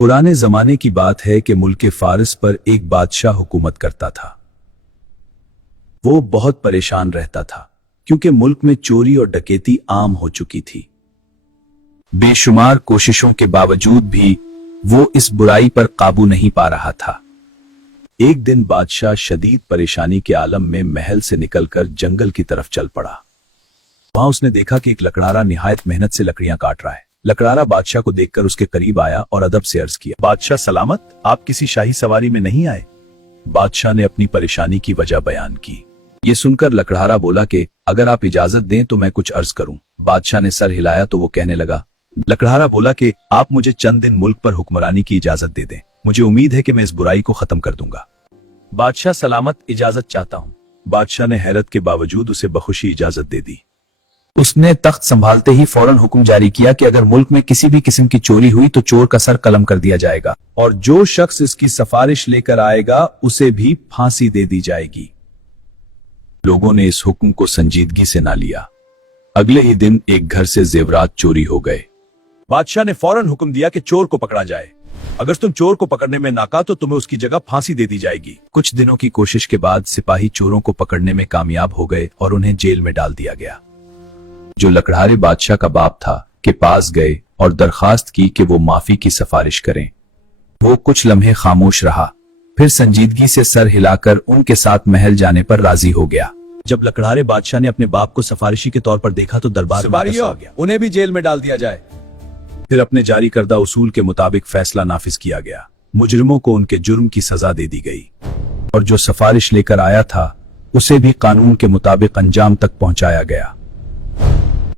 पुराने जमाने की बात है कि मुल्क फारिस पर एक बादशाह हुकूमत करता था। वो बहुत परेशान रहता था क्योंकि मुल्क में चोरी और डकैती आम हो चुकी थी। बेशुमार कोशिशों के बावजूद भी वो इस बुराई पर काबू नहीं पा रहा था। एक दिन बादशाह शदीद परेशानी के आलम में महल से निकलकर जंगल की तरफ चल पड़ा। वहां उसने देखा कि एक लकड़हारा निहायत मेहनत से लकड़ियां काट रहा है। लकड़हारा बादशाह को देखकर उसके करीब आया और अदब से अर्ज किया, बादशाह सलामत, आप किसी शाही सवारी में नहीं आए? बादशाह ने अपनी परेशानी की वजह बयान की। ये सुनकर लकड़हारा बोला कि अगर आप इजाजत दें तो मैं कुछ अर्ज करूं। बादशाह ने सर हिलाया तो वो कहने लगा। लकड़हारा बोला कि आप मुझे चंद दिन मुल्क पर हुक्मरानी की इजाजत दे दें, मुझे उम्मीद है कि मैं इस बुराई को खत्म कर दूंगा। बादशाह सलामत, इजाजत चाहता हूं। बादशाह ने हैरत के बावजूद उसे बखुशी इजाजत दे दी। उसने तख्त संभालते ही फौरन हुक्म जारी किया कि अगर मुल्क में किसी भी किस्म की चोरी हुई तो चोर का सर कलम कर दिया जाएगा और जो शख्स इसकी सिफारिश लेकर आएगा उसे भी फांसी दे दी जाएगी। लोगों ने इस हुक्म को संजीदगी से ना लिया। अगले ही दिन एक घर से जेवरात चोरी हो गए। बादशाह ने फौरन हुक्म दिया कि चोर को पकड़ा जाए। अगर तुम चोर को पकड़ने में नाकाम तो तुम्हें उसकी जगह फांसी दे दी जाएगी। कुछ दिनों की कोशिश के बाद सिपाही चोरों को पकड़ने में कामयाब हो गए और उन्हें जेल में डाल दिया गया। जो लकड़हारे बादशाह का बाप था के पास गए और दरखास्त की कि वो माफी की सिफारिश करें। वो कुछ लम्हे खामोश रहा, फिर संजीदगी से सर हिलाकर उनके साथ महल जाने पर राजी हो गया। जब लकड़हारे बादशाह ने अपने बाप को सिफारिशी के तौर पर देखा तो दरबार में आ गया, उन्हें भी जेल में डाल दिया जाए। फिर अपने जारी करदा उसूल के मुताबिक फैसला नाफिज किया गया। मुजरिमों को उनके जुर्म की सजा दे दी गई और जो सिफारिश लेकर आया था उसे भी कानून के मुताबिक अंजाम तक पहुंचाया गया।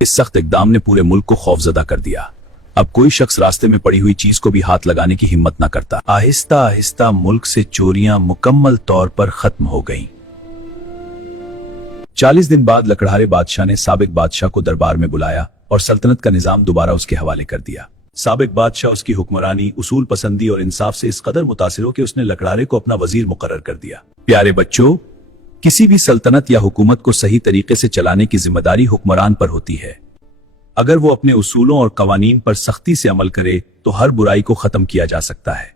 इस सख्त इक़दाम ने पूरे मुल्क को खौफजदा कर दिया। अब कोई शख्स रास्ते में पड़ी हुई चीज को भी हाथ लगाने की हिम्मत न करता। आहिस्ता आहिस्ता मुल्क से चोरियां मुकम्मल तौर पर खत्म हो गईं। 40 दिन बाद लकड़हारे बादशाह ने साबिक बादशाह को दरबार में बुलाया और सल्तनत का निजाम दोबारा उसके हवाले कर दिया। साबिक बादशाह उसकी हुक्मरानी, उसूल पसंदी और इंसाफ से इस कदर मुतासिर हो कि उसने लकड़हारे को अपना वजीर मुकर्रर कर दिया। प्यारे बच्चों, किसी भी सल्तनत या हुकूमत को सही तरीके से चलाने की जिम्मेदारी हुक्मरान पर होती है। अगर वो अपने उसूलों और कवानीन पर सख्ती से अमल करे तो हर बुराई को खत्म किया जा सकता है।